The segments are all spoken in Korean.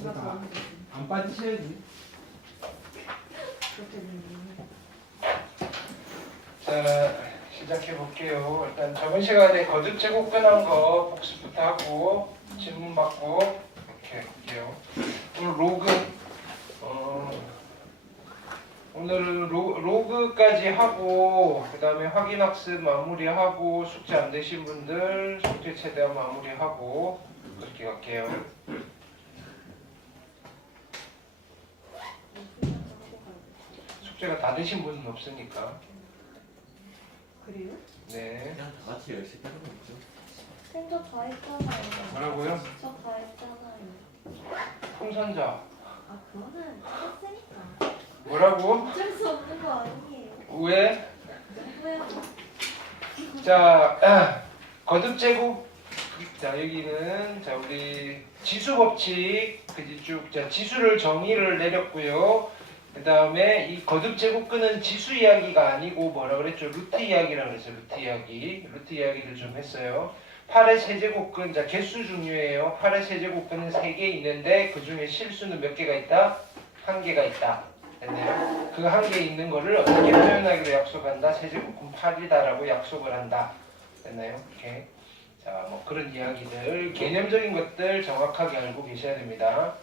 그러니까 안 빠지셔야지. 자, 시작해 볼게요. 일단 저번 시간에 거듭 제곱 끝난 거 복습부터 하고 질문 받고 이렇게 할게요. 오늘 오늘은 로그까지 하고 그 다음에 확인학습 마무리하고 숙제 안 되신 분들 숙제 최대한 마무리하고 그렇게 갈게요. 숙제가 다 되신 분은 없으니까. 그래요? 네. 그냥 다 같이 열심히 하는 거죠. 생각 다 했잖아요. 뭐라고요? 저 다 했잖아요. 풍선자. 아 그거는 했으니까 뭐라고? 어쩔 수 없는 거 아니에요. 왜? 왜요? 자, 거듭 제곱. 자, 여기는 자 우리 지수 법칙 그지 쭉. 자, 지수를 정의를 내렸고요. 그 다음에 이 거듭 제곱근은 지수 이야기가 아니고 뭐라 그랬죠? 루트 이야기라고 그랬어요. 루트 이야기. 루트 이야기를 좀 했어요. 8의 세제곱근, 자 개수 중요해요. 8의 세제곱근은 3개 있는데 그 중에 실수는 몇 개가 있다? 1개가 있다. 됐나요? 그 1개 있는 거를 어떻게 표현하기로 약속한다? 세제곱근 8이다라고 약속을 한다. 됐나요? 이렇게. 자, 뭐 그런 이야기들, 개념적인 것들 정확하게 알고 계셔야 됩니다.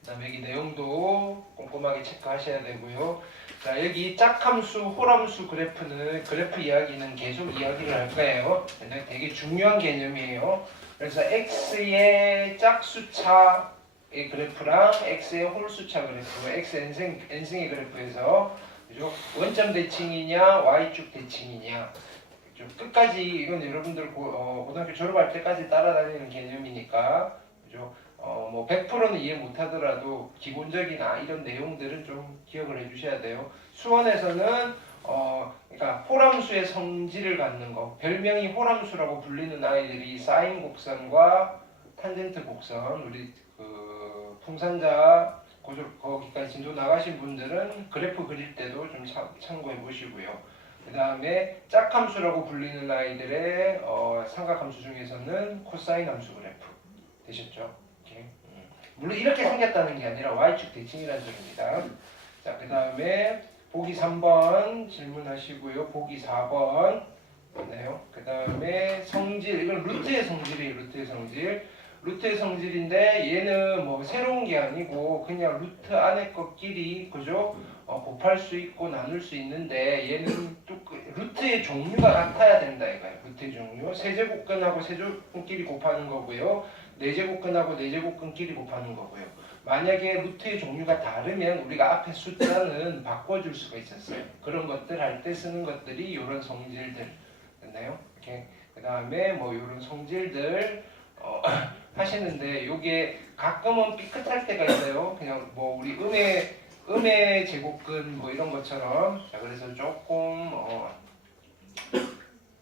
그 다음에 여기 내용도 꼼꼼하게 체크하셔야 되고요. 자, 여기 짝함수, 홀함수 그래프는 그래프 이야기는 계속 이야기를 할 거예요. 근데 되게 중요한 개념이에요. 그래서 x의 짝수차의 그래프랑 x의 홀수차 그래프, x n승의 그래프에서 그죠? 원점 대칭이냐, y축 대칭이냐. 좀 끝까지 이건 여러분들 고등학교 졸업할 때까지 따라다니는 개념이니까 그죠? 뭐 100%는 이해 못하더라도 기본적인 이런 내용들은 좀 기억을 해주셔야 돼요. 수원에서는 그러니까 호람수의 성질을 갖는 거, 별명이 호람수라고 불리는 아이들이 사인 곡선과 탄젠트 곡선, 우리 그 풍산자 거기까지 진도 나가신 분들은 그래프 그릴 때도 좀 참고해 보시고요. 그 다음에 짝함수라고 불리는 아이들의 삼각함수 중에서는 코사인 함수 그래프 되셨죠? 이렇게. 물론 이렇게 생겼다는 게 아니라 y축 대칭이라는 소리입니다. 자, 그 다음에 보기 3번 질문하시고요. 보기 4번 있네요. 그 다음에 성질, 이건 루트의 성질이에요. 루트의 성질. 루트의 성질인데 얘는 뭐 새로운 게 아니고 그냥 루트 안에 것끼리 그죠? 곱할 수 있고 나눌 수 있는데 얘는 또 루트의 종류가 같아야 된다 이거예요. 루트의 종류. 세제곱근하고 세제곱근끼리 곱하는 거고요. 네제곱근하고 네제곱근끼리 곱하는 거고요. 만약에 루트의 종류가 다르면 우리가 앞에 숫자는 바꿔줄 수가 있었어요. 그런 것들 할 때 쓰는 것들이 이런 성질들 됐나요? 이렇게. 그 다음에 뭐 이런 성질들 하시는데 요게 가끔은 삐끗할 때가 있어요. 그냥 뭐 우리 음의 제곱근 뭐 이런 것처럼. 자, 그래서 조금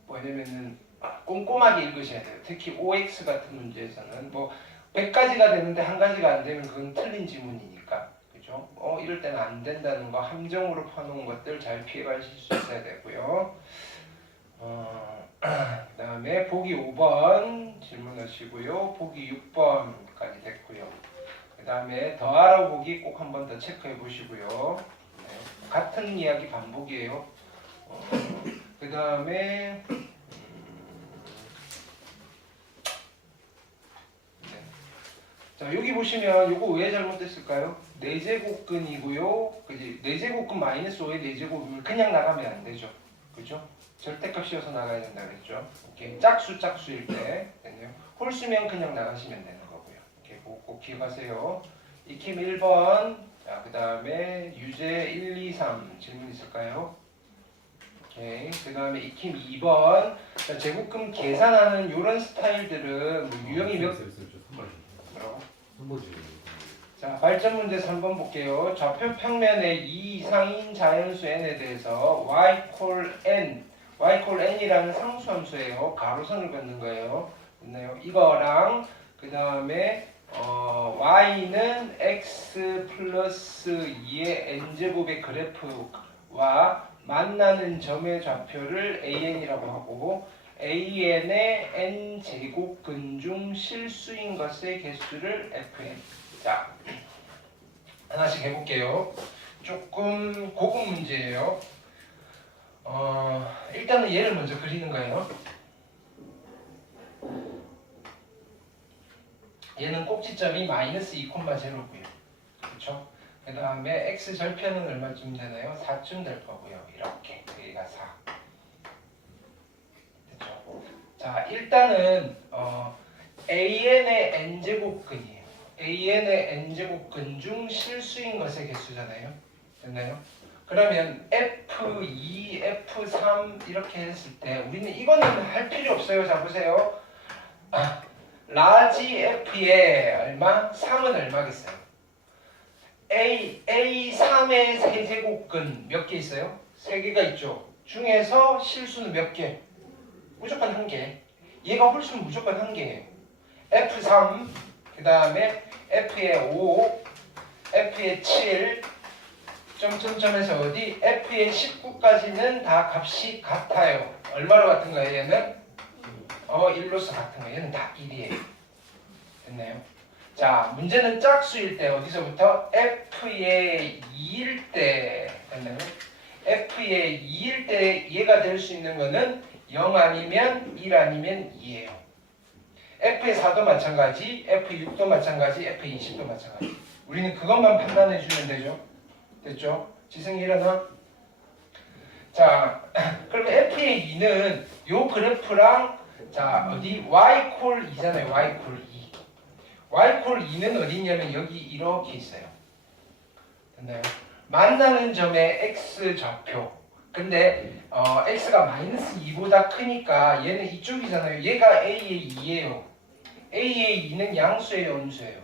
뭐냐면은 꼼꼼하게 읽으셔야 돼요. 특히 OX 같은 문제에서는 뭐 100가지가 되는데 한 가지가 안 되면 그건 틀린 지문이니까. 그죠? 이럴 때는 안 된다는 거 함정으로 파놓은 것들 잘 피해 가실 수 있어야 되고요. 그 다음에 보기 5번 질문하시고요. 보기 6번까지 됐고요. 그 다음에 더 알아보기 꼭 한 번 더 체크해 보시고요. 네, 같은 이야기 반복이에요. 그 다음에 자, 여기 보시면 요거 왜 잘못됐을까요? 4제곱근이고요. 그지? 4제곱근 마이너스 5의 4제곱이면 그냥 나가면 안 되죠. 그죠? 절대값 씌워서 나가야 된다 그랬죠. 이렇게 짝수일 때 됐네요. 홀수면 그냥 나가시면 되는 거고요. 이렇게 꼭 기억하세요. 익힘 1번. 자, 그 다음에 유제 1, 2, 3 질문 있을까요? 오케이. 그 다음에 익힘 2번. 자, 제곱근 계산하는 이런 스타일들은 뭐 유형이 몇 뭐라고? 3번 자, 발전 문제 3번 볼게요. 좌표 평면의 2 이상인 자연수 n에 대해서 yN이라는 상수함수예요. 가로선을 긋는 거예요. 됐나요? 이거랑 그 다음에 y는 x 플러스 2의 n제곱의 그래프와 만나는 점의 좌표를 an이라고 하고 an의 n제곱근 중 실수인 것의 개수를 fn. 자, 하나씩 해볼게요. 조금 고급 문제예요. 일단은 얘를 먼저 그리는 거예요. 얘는 꼭지점이 -2,0고요. 그렇죠? 그 다음에 x 절편은 얼마쯤 되나요? 4쯤 될 거고요. 이렇게 여기가 4. 됐죠? 자, 일단은 an의 n제곱근이에요. an의 n제곱근 중 실수인 것의 개수잖아요. 됐나요? 그러면 F2, F3 이렇게 했을 때 우리는 이거는 할 필요 없어요. 자, 보세요. 라지 F의 얼마? 3은 얼마겠어요? A3의 세제곱근 몇 개 있어요? 3개가 있죠. 중에서 실수는 몇 개? 무조건 1개. 얘가 홀수는 무조건 1개예요. F3, 그 다음에 F의 5, F의 7, 점점점에서 어디? F의 19까지는 다 값이 같아요. 얼마로 같은 거예요? 얘는? 1로서 같은 거예요. 얘는 다 1이에요. 됐나요? 자, 문제는 짝수일 때 어디서부터? F의 2일 때 됐나요? F의 2일 때 얘가 될 수 있는 거는 0 아니면 1 아니면 2예요. F의 4도 마찬가지, F6도 마찬가지, F20도 마찬가지. 우리는 그것만 판단해 주면 되죠. 됐죠? 지승이 일어나? 자, 그러면 F의 2는 요 그래프랑 자, 어디? Y 콜 2잖아요. Y 콜 2. Y 콜 2는 어디 있냐면 여기 이렇게 있어요. 됐나요? 만나는 점의 X 좌표. 근데 X가 -2보다 크니까 얘는 이쪽이잖아요. 얘가 A의 2예요. A의 2는 양수예요, 음수예요?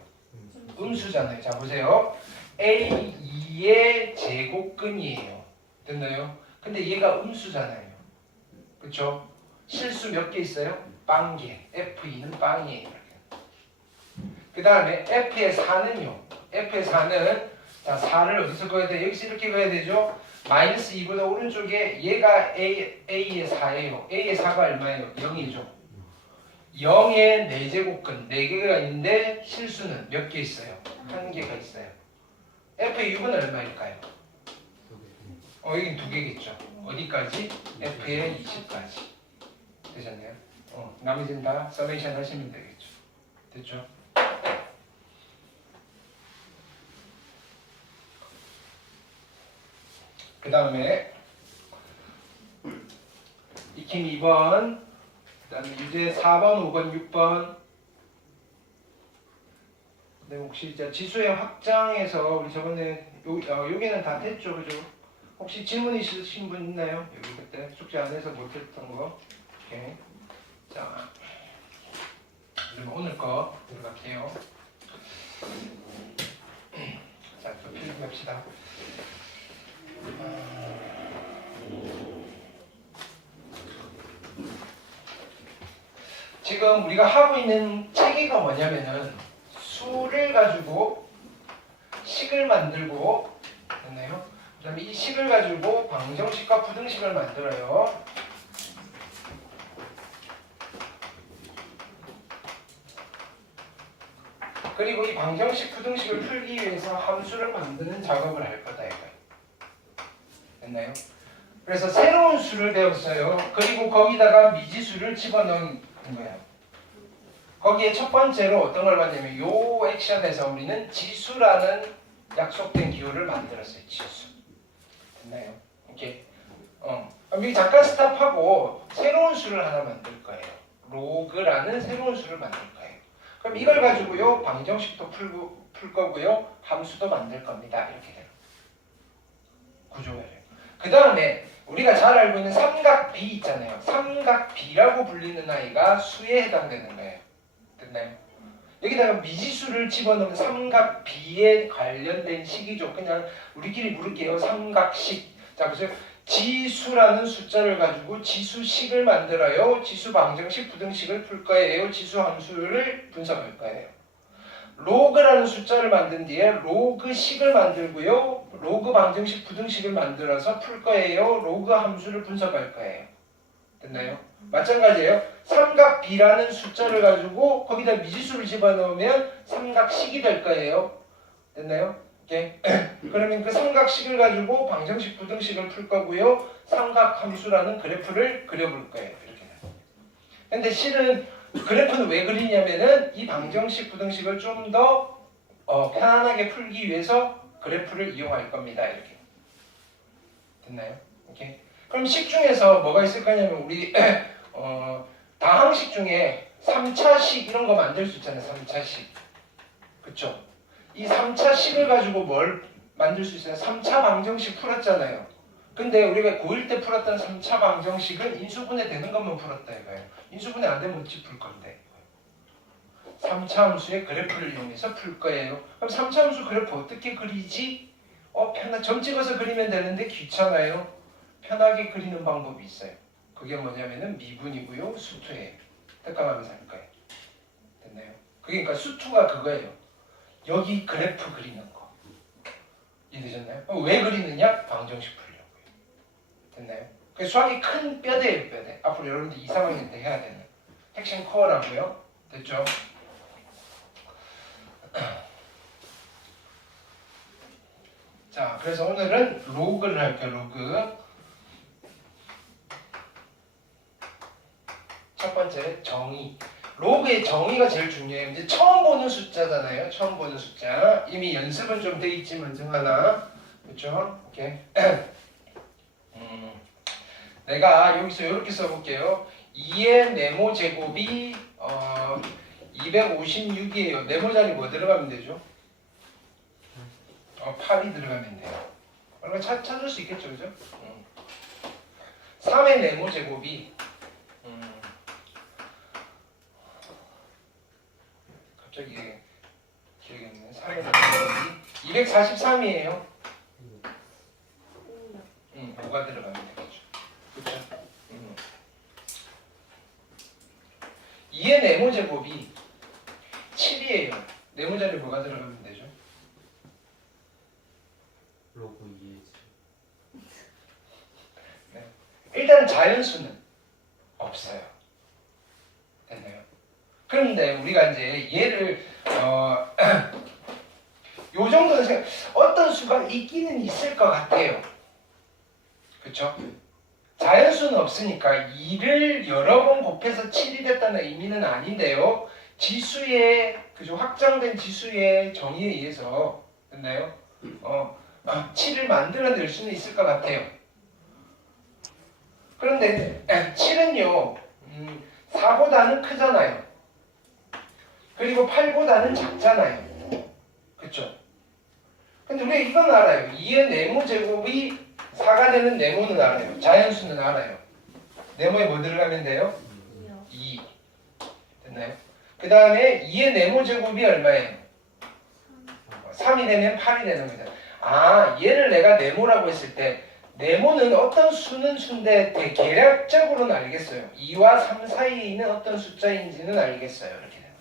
음수잖아요. 자, 보세요. A2의 제곱근이에요. 됐나요? 근데 얘가 음수잖아요. 그쵸? 실수 몇 개 있어요? 빵개. F2는 빵이에요. 그 다음에 F의 4는요. F의 4는 자 4를 어디서 그어야 돼? 여기서 이렇게 그어야 되죠? -2보다 오른쪽에 얘가 A의 4예요. A의 4가 얼마예요? 0이죠. 0의 4제곱근 4개가 있는데 실수는 몇 개 있어요? 1개가 있어요. F의 6은 얼마일까요? 여긴 2개겠죠. 어디까지? F의 20까지. 되셨나요? 나머지는 다 서메이션 하시면 되겠죠. 됐죠? 그 다음에 익힘 2번, 그 다음에 유제 4번, 5번, 6번. 네, 혹시 지수의 확장에서 우리 저번에 여기는 다 됐죠, 그죠? 혹시 질문 있으신 분 있나요? 여기 그때 숙제 안 해서 못했던 거. 오케이. 자, 그럼 오늘 거 들어갈게요. 자, 또 필기합시다. 지금 우리가 하고 있는 체계가 뭐냐면은 수를 가지고 식을 만들고 됐나요? 그 다음에 이 식을 가지고 방정식과 부등식을 만들어요. 그리고 이 방정식, 부등식을 풀기 위해서 함수를 만드는 작업을 할 거다 이거예요. 됐나요? 그래서 새로운 수를 배웠어요. 그리고 거기다가 미지수를 집어넣은 거예요. 거기에 첫 번째로 어떤 걸 봤냐면 요 액션에서 우리는 지수라는 약속된 기호를 만들었어요. 지수. 됐나요? 오케이. 그럼 여기 잠깐 스탑하고 새로운 수를 하나 만들 거예요. 로그라는 새로운 수를 만들 거예요. 그럼 이걸 가지고요 방정식도 풀 거고요 함수도 만들 겁니다. 이렇게 돼요. 구조예요. 그 다음에 우리가 잘 알고 있는 삼각 B 있잖아요. 삼각 B라고 불리는 아이가 수에 해당되는 거예요. 됐나요? 여기다가 미지수를 집어넣으면 삼각 B에 관련된 식이죠. 그냥 우리끼리 부를게요. 삼각식. 자 보세요. 지수라는 숫자를 가지고 지수식을 만들어요. 지수 방정식, 부등식을 풀 거예요. 지수 함수를 분석할 거예요. 로그라는 숫자를 만든 뒤에 로그식을 만들고요. 로그 방정식, 부등식을 만들어서 풀 거예요. 로그 함수를 분석할 거예요. 됐나요? 마찬가지예요. 삼각 B라는 숫자를 가지고 거기다 미지수를 집어넣으면 삼각식이 될 거예요. 됐나요? 오케이. 그러면 그 삼각식을 가지고 방정식, 부등식을 풀 거고요. 삼각함수라는 그래프를 그려볼 거예요. 이렇게. 근데 실은 그래프는 왜 그리냐면은 이 방정식, 부등식을 좀 더 편안하게 풀기 위해서 그래프를 이용할 겁니다. 이렇게. 됐나요? 오케이. 그럼 식 중에서 뭐가 있을 거냐면 우리 다항식 중에 3차식 이런 거 만들 수 있잖아요. 3차식. 그쵸? 이 3차식을 가지고 뭘 만들 수 있어요? 3차 방정식 풀었잖아요. 근데 우리가 고1 때 풀었던 3차 방정식은 인수분해 되는 것만 풀었다 이거예요. 인수분해 안 되면 어찌 풀 건데? 3차 함수의 그래프를 이용해서 풀 거예요. 그럼 3차 함수 그래프 어떻게 그리지? 점 찍어서 그리면 되는데 귀찮아요. 편하게 그리는 방법이 있어요. 그게 뭐냐면은 미분이고요. 수투예요. 특강하면서 할 거예요. 됐나요? 그러니까 수투가 그거예요. 여기 그래프 그리는 거. 이해되셨나요? 왜 그리느냐? 방정식 풀려고요. 됐나요? 그 수학이 큰 뼈대예요, 뼈대. 앞으로 여러분들 2, 3학년 때 해야 되는 핵심 코어라고요. 됐죠? 자, 그래서 오늘은 로그를 할게요. 로그. 첫 번째 정의. 로그의 정의가 제일 중요해요. 이제 처음 보는 숫자잖아요. 처음 보는 숫자. 이미 연습은 좀 돼 있지만 하나. 그렇죠? 오케이. 내가 여기서 이렇게 써볼게요. 2의 네모 제곱이 256이에요. 네모 자리 뭐 들어가면 되죠? 8이 들어가면 돼요. 그러면 찾을 수 있겠죠, 그죠? 3의 네모 제곱이 갑자기 기억이 안 나네. 3의 네모 제곱이 243이에요. 5가 들어가면 되겠죠. 그렇죠? 2의 네모 제곱이 7이에요. 네모 자리 뭐가 들어가면 되죠? 로그 2의 네. 일단 자연수는 없어요. 됐나요? 그런데 우리가 이제 얘를 요 정도는 생각, 어떤 수가 있기는 있을 것 같아요. 그렇죠? 자연수는 없으니까 2를 여러 번 곱해서 7이 됐다는 의미는 아닌데요. 지수의 그죠? 확장된 지수의 정의에 의해서 됐나요? 7을 만들어낼 수는 있을 것 같아요. 그런데 7은요 4보다는 크잖아요. 그리고 8보다는 작잖아요. 그쵸? 근데 우리가 이건 알아요. 2의 네모 제곱이 4가 되는 네모는 알아요. 자연수는 알아요. 네모에 뭐 들어가면 돼요? 2. 됐나요? 그 다음에 2의 네모 제곱이 얼마예요? 3이 되면 8이 되는 거죠. 얘를 내가 네모라고 했을 때 네모는 어떤 수는 수인데 대략적으로는 알겠어요. 2와 3 사이에 있는 어떤 숫자인지는 알겠어요. 이렇게 되면.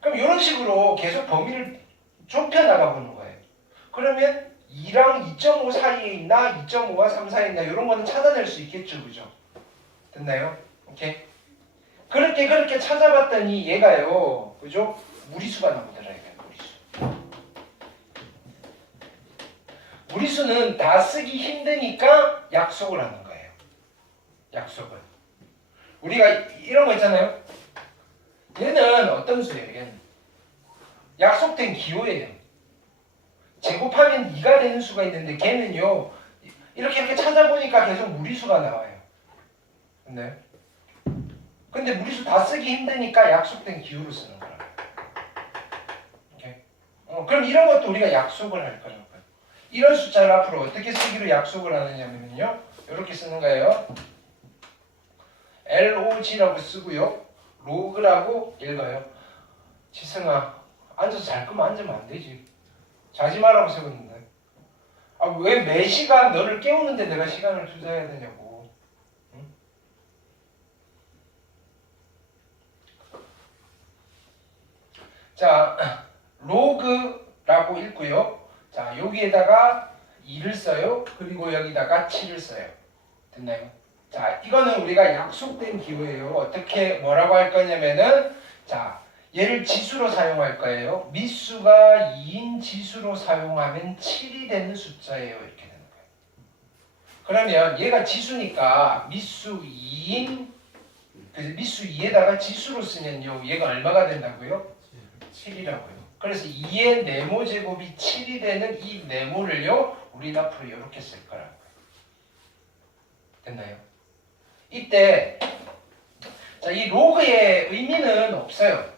그럼 이런 식으로 계속 범위를 좁혀 나가보는 거예요. 그러면 2랑 2.5 사이에 있나 2.5와 3 사이에 있나 이런 거는 찾아낼 수 있겠죠. 그죠? 됐나요? 오케이. 그렇게 찾아봤더니 얘가요. 그죠? 무리수가 나오더라고요. 무리수는 다 쓰기 힘드니까 약속을 하는 거예요. 약속을. 우리가 이런 거 있잖아요. 얘는 어떤 수예요? 얘는 약속된 기호예요. 제곱하면 2가 되는 수가 있는데 걔는요. 이렇게 찾아보니까 계속 무리수가 나와요. 네. 근데 무리수 다 쓰기 힘드니까 약속된 기호로 쓰는 거예요. 오케이? 그럼 이런 것도 우리가 약속을 할 거라고요. 이런 숫자를 앞으로 어떻게 쓰기로 약속을 하느냐면요. 이렇게 쓰는 거예요. LOG라고 쓰고요. 로그라고 읽어요. 지승아, 앉아서 잘 거면 앉으면 안 되지. 자지 말라고 세웠는데. 왜 매 시간 너를 깨우는데 내가 시간을 투자해야 되냐고. 응? 자, 로그라고 읽고요. 자, 여기에다가 2를 써요. 그리고 여기다가 7을 써요. 됐나요? 자, 이거는 우리가 약속된 기호예요. 어떻게 뭐라고 할 거냐면은 자, 얘를 지수로 사용할 거예요. 미수가 2인 지수로 사용하면 7이 되는 숫자예요. 이렇게 되는 거예요. 그러면 얘가 지수니까 미수 2인 그래서 미수 2에다가 지수로 쓰면요. 얘가 얼마가 된다고요? 7이라고요. 그래서 2의 네모 제곱이 7이 되는 이 네모를요. 우리는 앞으로 이렇게 쓸 거라고요. 됐나요? 이때 자, 이 로그의 의미는 없어요.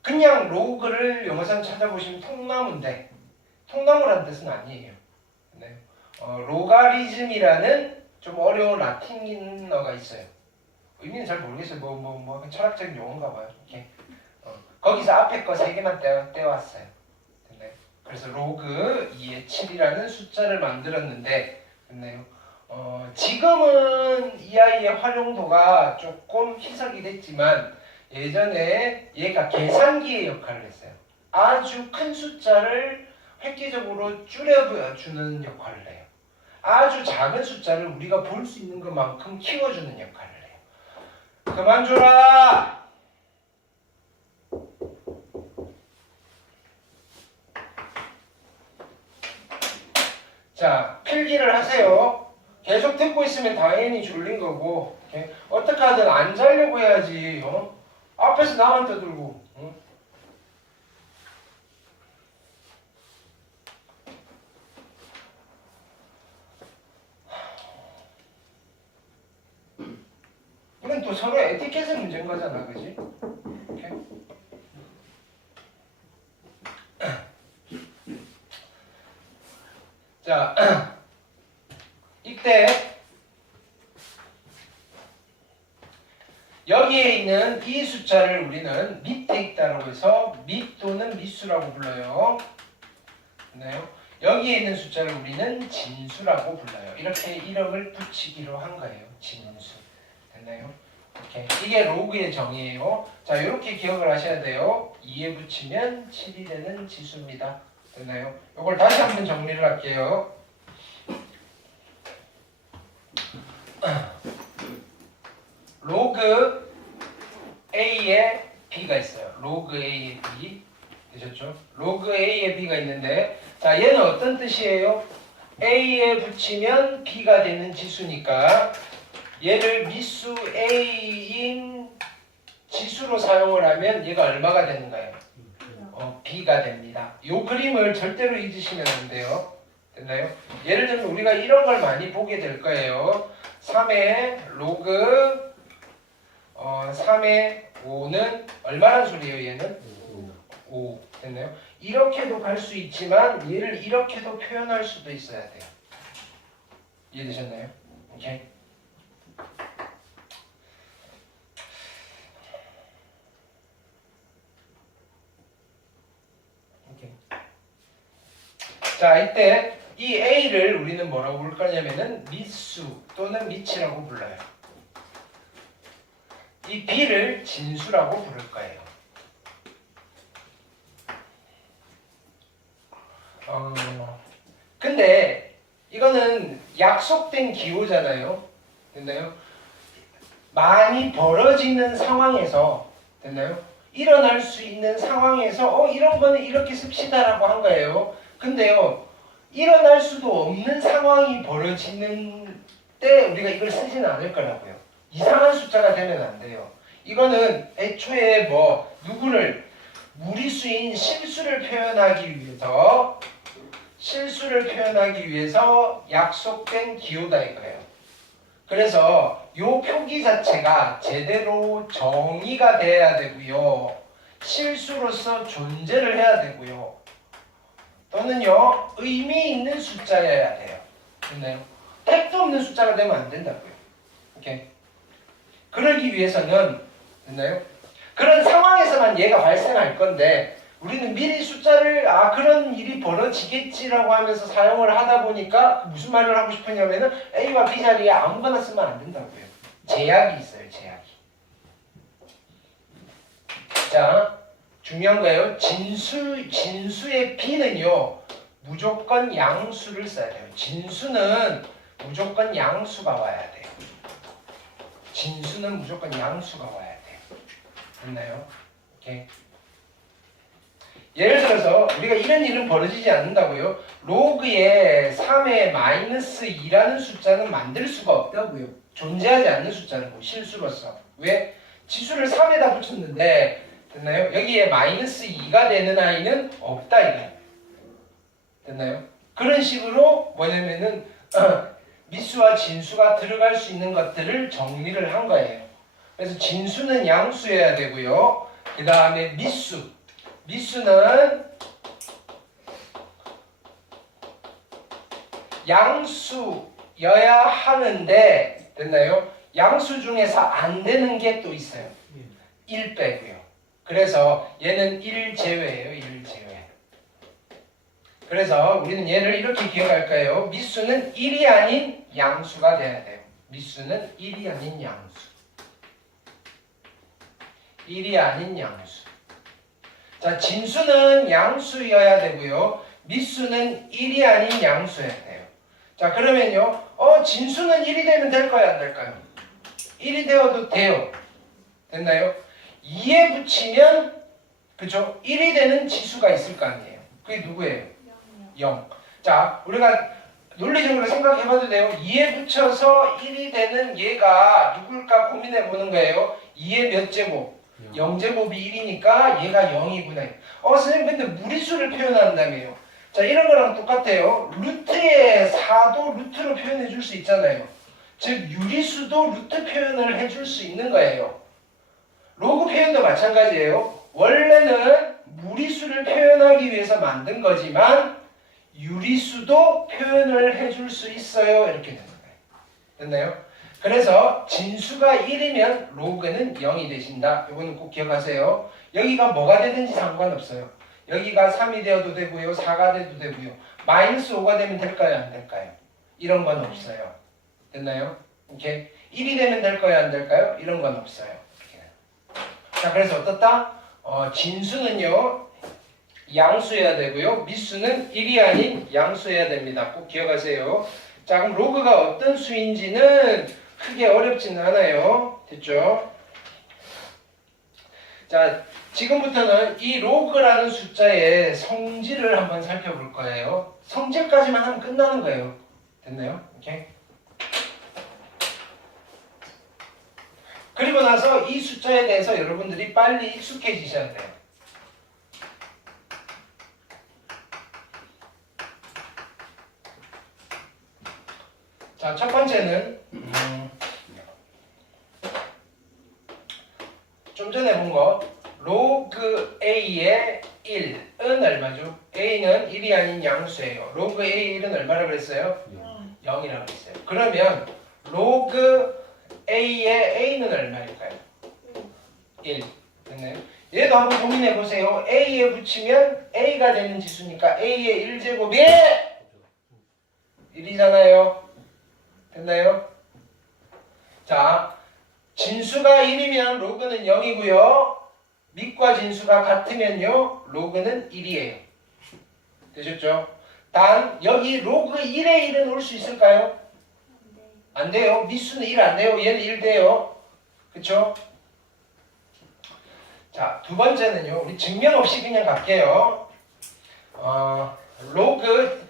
그냥 로그를 영어상 찾아보시면 통나무인데 통나무라는 뜻은 아니에요. 네. 로가리즘이라는 좀 어려운 라틴어가 있어요. 의미는 잘 모르겠어요. 뭐 철학적인 용어인가 봐요. 이렇게. 거기서 앞에 거 3개만 떼왔어요. 됐나요? 그래서 로그 2의 7이라는 숫자를 만들었는데 됐나요? 지금은 이 아이의 활용도가 조금 희석이 됐지만 예전에 얘가 계산기의 역할을 했어요. 아주 큰 숫자를 획기적으로 줄여주는 역할을 해요. 아주 작은 숫자를 우리가 볼 수 있는 것만큼 키워주는 역할을 해요. 그만 줘라! 자, 필기를 하세요. 계속 듣고 있으면 당연히 졸린 거고 어떻게 하든 안 자려고 해야지. 앞에서 나만 떠들고. 이건 또 서로 에티켓의 문제인 거잖아, 그지? 오케이? 자, 이때 여기에 있는 이 숫자를 우리는 밑에 있다고 해서 밑 또는 미수라고 불러요. 됐나요? 여기에 있는 숫자를 우리는 진수라고 불러요. 이렇게 이름을 붙이기로 한 거예요. 진수. 됐나요? 이렇게. 이게 로그의 정의예요. 자, 이렇게 기억을 하셔야 돼요. 2에 붙이면 7이 되는 지수입니다. 됐나요? 이걸 다시 한번 정리를 할게요. 로그 A에 B가 있어요. 로그 A에 B 되셨죠? 로그 A에 B가 있는데 자, 얘는 어떤 뜻이에요? A에 붙이면 B가 되는 지수니까 얘를 미수 A인 지수로 사용을 하면 얘가 얼마가 되는가요? B가 됩니다. 이 그림을 절대로 잊으시면 안 돼요. 됐나요? 예를 들면 우리가 이런 걸 많이 보게 될 거예요. 3의 로그 3의 5는 얼마란 소리예요? 얘는? 5. 됐나요? 이렇게도 갈 수 있지만 얘를 이렇게도 표현할 수도 있어야 돼요. 이해되셨나요? 오케이. 자, 이때 이 A를 우리는 뭐라고 부를 거냐면은 미수 또는 미치라고 불러요. 이 B를 진수라고 부를 거예요. 근데 이거는 약속된 기호잖아요. 됐나요? 많이 벌어지는 상황에서 됐나요? 일어날 수 있는 상황에서 이런 거는 이렇게 씁시다라고 한 거예요. 근데요, 일어날 수도 없는 상황이 벌어지는 때 우리가 이걸 쓰지는 않을 거라고요. 이상한 숫자가 되면 안 돼요. 이거는 애초에 누구를 무리수인 실수를 표현하기 위해서 약속된 기호다 이거예요. 그래서 이 표기 자체가 제대로 정의가 돼야 되고요. 실수로서 존재를 해야 되고요. 또는요, 의미 있는 숫자여야 돼요. 됐나요? 택도 없는 숫자가 되면 안 된다고요. 오케이? 그러기 위해서는, 됐나요? 그런 상황에서만 얘가 발생할 건데, 우리는 미리 숫자를, 그런 일이 벌어지겠지라고 하면서 사용을 하다 보니까, 무슨 말을 하고 싶으냐면은, A와 B 자리에 아무거나 쓰면 안 된다고요. 제약이 있어요, 제약이. 자, 중요한 거예요. 진수의 B는요, 무조건 양수를 써야 돼요. 진수는 무조건 양수가 와야 돼요. 진수는 무조건 양수가 와야 돼요. 됐나요? 오케이. 예를 들어서 우리가 이런 일은 벌어지지 않는다고요. 로그에 3의 마이너스 2라는 숫자는 만들 수가 없다고요. 존재하지 않는 숫자라고 실수로서. 왜? 지수를 3에다 붙였는데 됐나요? 여기에 마이너스 2가 되는 아이는 없다 이거예요. 됐나요? 그런 식으로 뭐냐면은 미수와 진수가 들어갈 수 있는 것들을 정리를 한 거예요. 그래서 진수는 양수여야 되고요. 그 다음에 미수는 양수여야 하는데 됐나요? 양수 중에서 안 되는 게 또 있어요. 1 빼고요. 그래서 얘는 1 제외예요. 1 제외. 그래서 우리는 얘를 이렇게 기억할까요? 미수는 1이 아닌 양수가 돼야 돼요. 미수는 1이 아닌 양수. 1이 아닌 양수. 자, 진수는 양수여야 되고요. 미수는 1이 아닌 양수여야 돼요. 자, 그러면요. 진수는 1이 되면 될까요? 안 될까요? 1이 되어도 돼요. 됐나요? 2에 붙이면 그죠? 1이 되는 지수가 있을 거 아니에요. 그게 누구예요? 0. 자, 우리가 논리적으로 생각해봐도 돼요. 2에 붙여서 1이 되는 얘가 누굴까 고민해보는 거예요. 2의 몇 제곱? 0제곱이 1이니까 얘가 0이구나. 선생님 근데 무리수를 표현한다며요. 자, 이런 거랑 똑같아요. 루트의 4도 루트로 표현해 줄 수 있잖아요. 즉 유리수도 루트 표현을 해줄 수 있는 거예요. 로그 표현도 마찬가지예요. 원래는 무리수를 표현하기 위해서 만든 거지만 유리수도 표현을 해줄 수 있어요. 이렇게 되는 거예요. 됐나요? 그래서 진수가 1이면 로그는 0이 되신다. 이거는 꼭 기억하세요. 여기가 뭐가 되든지 상관없어요. 여기가 3이 되어도 되고요. 4가 돼도 되고요. 마이너스 5가 되면 될까요? 안 될까요? 이런 건 없어요. 됐나요? 오케이. 1이 되면 될까요? 안 될까요? 이런 건 없어요. 이렇게. 자, 그래서 어떻다? 진수는요. 양수여야 되고요. 미수는 1이 아닌 양수여야 됩니다. 꼭 기억하세요. 자, 그럼 로그가 어떤 수인지는 크게 어렵지는 않아요. 됐죠? 자, 지금부터는 이 로그라는 숫자의 성질을 한번 살펴볼 거예요. 성질까지만 하면 끝나는 거예요. 됐나요? 오케이. 그리고 나서 이 숫자에 대해서 여러분들이 빨리 익숙해지셔야 돼요. 자, 첫 번째는 좀 전에 본 거 로그 A의 1은 얼마죠? A는 1이 아닌 양수예요. 로그 A의 1은 얼마라고 그랬어요? 0이라고 그랬어요. 그러면 로그 A의 A는 얼마일까요? 1. 됐나요? 얘도 한번 고민해 보세요. A에 붙이면 A가 되는 지수니까 A의 1제곱이 1이잖아요. 됐나요? 자, 진수가 1이면 로그는 0이고요. 밑과 진수가 같으면요. 로그는 1이에요. 되셨죠? 단 여기 로그 1에 1은 올 수 있을까요? 안 돼요. 미수는 1 안 돼요. 얘는 1 돼요. 그쵸? 자, 두 번째는요. 우리 증명 없이 그냥 갈게요. 로그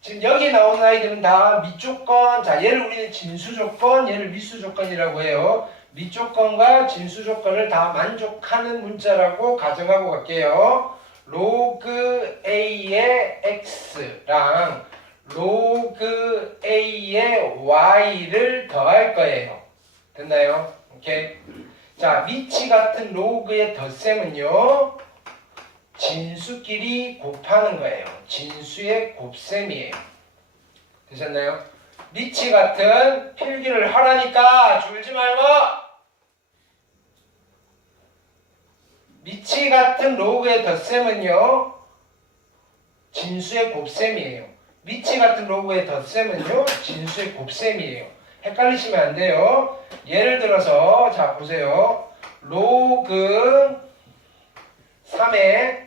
지금 여기 나온 아이들은 다 밑조건, 자 얘를 우리는 진수조건, 얘를 미수조건이라고 해요. 밑조건과 진수조건을 다 만족하는 문자라고 가정하고 갈게요. 로그 A의 X랑 로그 A의 Y를 더할 거예요. 됐나요? 오케이. 자, 위치 같은 로그의 덧셈은요. 진수끼리 곱하는 거예요. 진수의 곱셈이에요. 되셨나요? 미치 같은 필기를 하라니까 줄지 말고 미치 같은 로그의 덧셈은요. 진수의 곱셈이에요. 미치 같은 로그의 덧셈은요. 진수의 곱셈이에요. 헷갈리시면 안 돼요. 예를 들어서 자 보세요. 로그 3의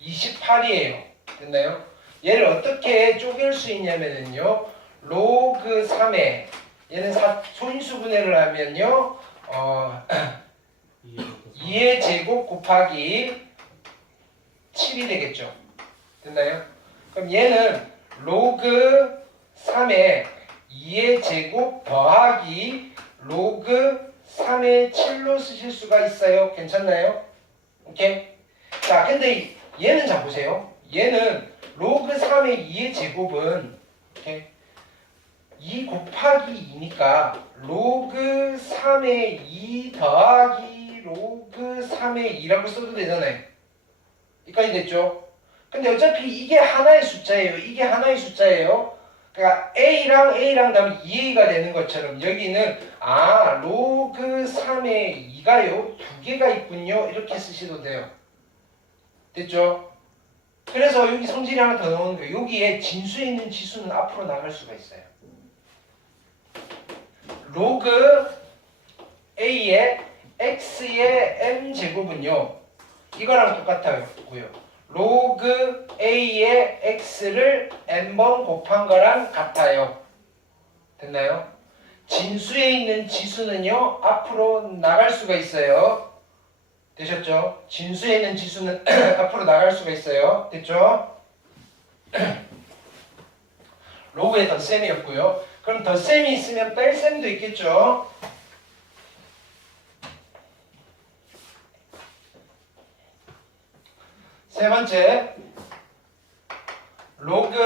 28이에요. 됐나요? 얘를 어떻게 되냐면은요. 로그 3에 얘는 소인수분해를 하면요. 2의 제곱 곱하기 7이 되겠죠. 됐나요? 그럼 얘는 로그 3에 2의 제곱 더하기 로그 3의 7로 쓰실 수가 있어요. 괜찮나요? 오케이? 자, 근데 얘는 자 보세요. 얘는 로그 3의 2의 제곱은 오케이? 2 곱하기 2니까 로그 3의 2 더하기 로그 3의 2라고 써도 되잖아요. 여기까지 됐죠? 근데 어차피 이게 하나의 숫자예요. 이게 하나의 숫자예요. 그러니까 A랑 다음에 2A가 되는 것처럼 여기는 로그 3의 2가요. 두 개가 있군요. 이렇게 쓰셔도 돼요. 됐죠? 그래서 여기 성질이 하나 더 넣은 거예요. 여기에 진수에 있는 지수는 앞으로 나갈 수가 있어요. 로그 A의 X의 M제곱은요. 이거랑 똑같아요. 로그 A의 X를 N번 곱한 거랑 같아요. 됐나요? 진수에 있는 지수는요. 앞으로 나갈 수가 있어요. 되셨죠? 진수에 있는 지수는 앞으로 나갈 수가 있어요. 됐죠? 로그에 덧셈이었고요. 그럼 덧셈이 있으면 뺄셈도 있겠죠? 세 번째, 로그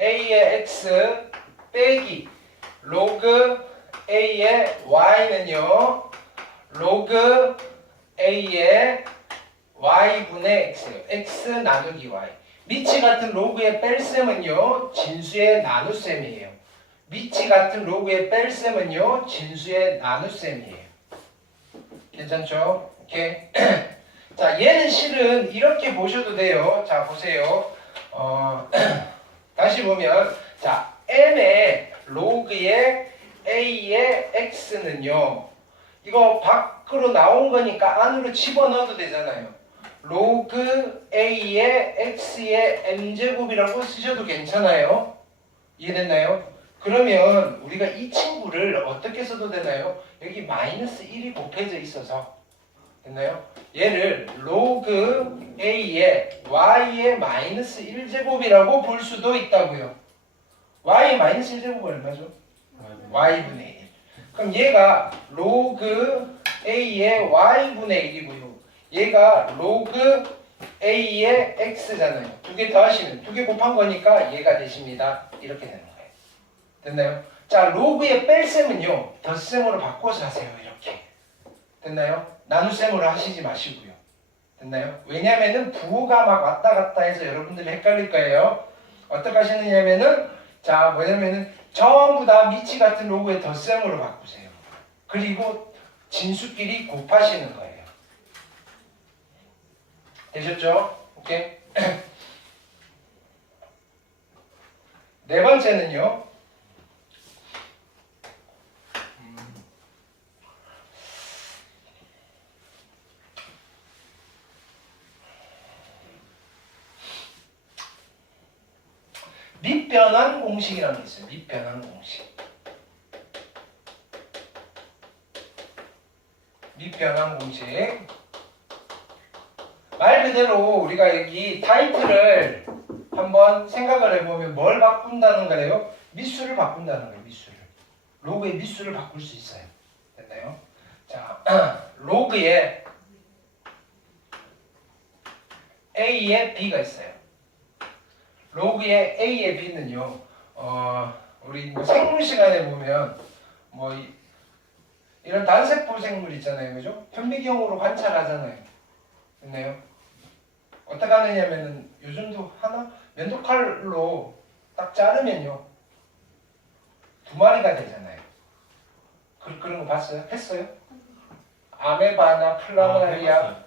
A의 X 빼기 로그 A의 Y는요. 로그 A의 Y분의 X예요. X 나누기 Y. 미치 같은 로그의 뺄셈은요. 진수의 나눗셈이에요. 미치 같은 로그의 뺄셈은요. 진수의 나눗셈이에요. 괜찮죠? 오케이. 자, 얘는 실은 이렇게 보셔도 돼요. 자, 보세요. 다시 보면, 자, m의 로그의 a의 x는요. 이거 밖으로 나온 거니까 안으로 집어넣어도 되잖아요. 로그 a의 x의 m제곱이라고 쓰셔도 괜찮아요. 이해됐나요? 그러면 우리가 이 친구를 어떻게 써도 되나요? 여기 마이너스 1이 곱해져 있어서 됐나요? 얘를 로그 a의 y의 마이너스 1제곱이라고 볼 수도 있다고요. y의 마이너스 1제곱은 얼마죠? y분의 1. 그럼 얘가 로그 a의 y분의 1이고요. 얘가 로그 a의 x잖아요. 두 개 더하시면 두 개 곱한 거니까 얘가 되십니다. 이렇게 되는 거예요. 됐나요? 자, 로그의 뺄셈은요. 덧셈으로 바꿔서 하세요. 이렇게. 됐나요? 나눗셈으로 하시지 마시고요. 됐나요? 왜냐면은 부호가 막 왔다 갔다 해서 여러분들이 헷갈릴 거예요. 어떻게 하시느냐면은 자, 뭐냐면은 전부 다 미치 같은 로그의 덧셈으로 바꾸세요. 그리고 진수끼리 곱하시는 거예요. 되셨죠? 오케이? 네 번째는요. 밑변환 공식이라는 게 있어요. 밑변환 공식. 밑변환 공식. 말 그대로 우리가 여기 타이틀을 한번 생각을 해보면 뭘 바꾼다는 거예요? 밑수를 바꾼다는 거예요. 밑수를. 로그의 밑수를 바꿀 수 있어요. 됐나요? 자, 로그에 A에 B가 있어요. 로그의 A의 B는요, 우리 뭐 생물 시간에 보면, 이런 단세포 생물 있잖아요. 그죠? 현미경으로 관찰하잖아요. 됐나요? 어떻게 하느냐면은, 요즘도 하나? 면도칼로 딱 자르면요, 2마리가 되잖아요. 그런 거 봤어요? 했어요? 아메바나 플라마리아.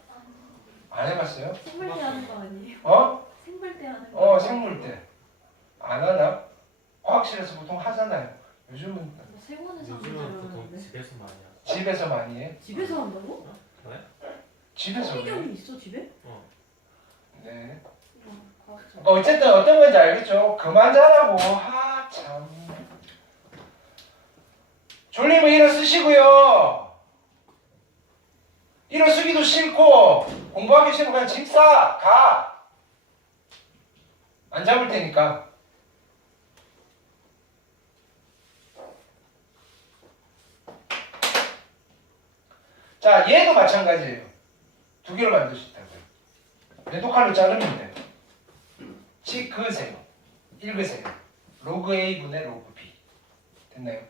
안 해봤어요? 생물 때 하는 거 아니에요? 생물 때 하는 거. 생물 때. 안 하나? 과학실에서 보통 하잖아요. 요즘은 세고는 요즘은 보통 집에서 많이 하죠. 집에서 많이 해. 집에서 한다고? 그래? 집에서. 현미경이 있어 집에? 네. 가우쳐. 어쨌든 어떤 건지 알겠죠? 그만 자라고. 아 참. 졸리면 일어서시고요. 일어서기도 싫고 공부하기 싫으면 그냥 집 싸. 가. 안 잡을 테니까. 자, 얘도 마찬가지예요. 두 개로 만들 수 있다고요. 매도칼로 자르면 돼요. 찍으세요. 읽으세요. 로그 A분의 로그 B. 됐나요?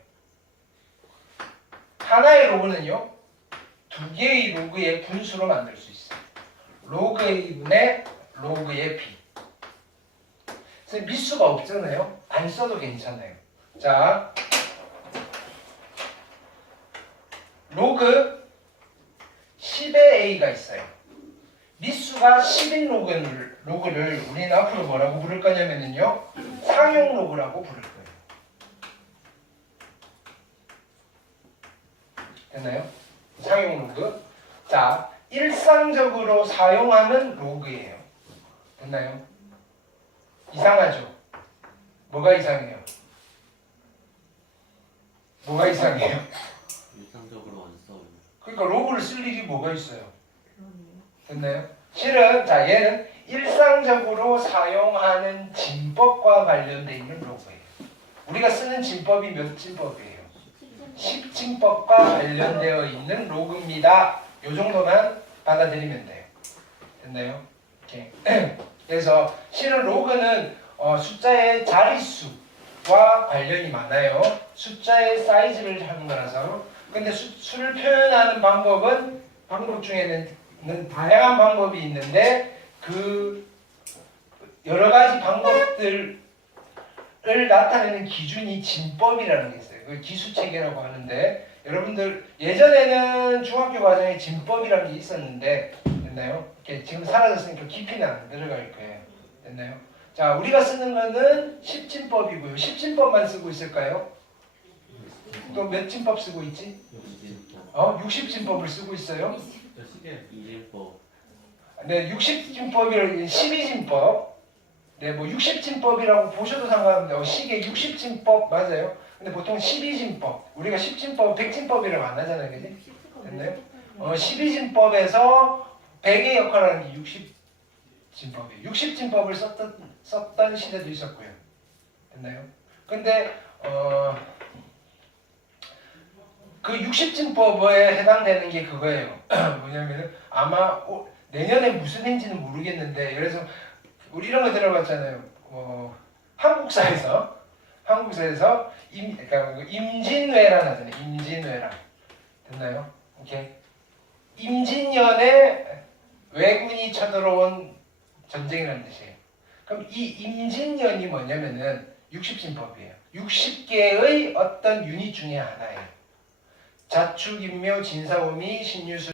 하나의 로그는요, 두 개의 로그의 분수로 만들 수 있어요. 로그 A분의 로그의 B. 그래서 미수가 없잖아요. 안 써도 괜찮아요. 자, 로그 10의 A가 있어요. 미수가 10인 로그를 우리는 앞으로 뭐라고 부를 거냐면요, 상용 로그라고 부를 거예요. 됐나요? 상용 로그. 자, 일상적으로 사용하는 로그예요. 됐나요? 이상하죠? 뭐가 이상해요? 뭐가 이상해요? 일상적으로 안 써요. 그러니까 로그를 쓸 일이 뭐가 있어요? 그러네요. 됐나요? 실은 자, 얘는 일상적으로 사용하는 진법과 관련되어 있는 로그예요. 우리가 쓰는 진법이 몇 진법이에요? 10진법과 관련되어 있는 로그입니다. 요 정도만 받아들이면 돼요. 됐나요? 이렇게. 그래서 실은 로그는 숫자의 자릿수와 관련이 많아요. 숫자의 사이즈를 하는 거라서. 근데 수를 표현하는 방법 중에는 다양한 방법이 있는데 그 여러 가지 방법들을 나타내는 기준이 진법이라는 게 있어요. 그 기수체계라고 하는데, 여러분들 예전에는 중학교 과정에 진법이라는 게 있었는데, 됐나요? 이렇게 지금 사라졌으니까 깊이는 안 들어갈 거예요. 됐나요? 자, 우리가 쓰는 거는 10진법이고요. 10진법만 쓰고 있을까요? 또 몇 진법 쓰고 있지? 60진법을 쓰고 있어요. 시계 이진법. 네, 60진법이라고 12진법. 네, 뭐 60진법이라고 보셔도 상관없는데 시계 60진법 맞아요. 근데 보통 12진법, 우리가 10진법, 100진법이라고 안 하잖아요, 그지? 됐나요? 12진법에서 100의 역할을 하는 게 60진법이에요. 60진법을 썼던 시대도 있었고요. 됐나요? 근데 그 60진법에 해당되는 게 그거예요. 뭐냐면은 아마 내년에 무슨 해인지는 모르겠는데, 예를 들어서 우리 이런 거 들어봤잖아요. 한국사에서 그러니까 임진왜란 하잖아요. 임진왜란. 됐나요? 오케이. 임진년에 왜군이 쳐들어온 전쟁이라는 뜻이에요. 그럼 이 임진년이 뭐냐면은 60진법이에요. 60개의 어떤 유닛 중에 하나예요. 자축, 인묘, 진사오미, 신유술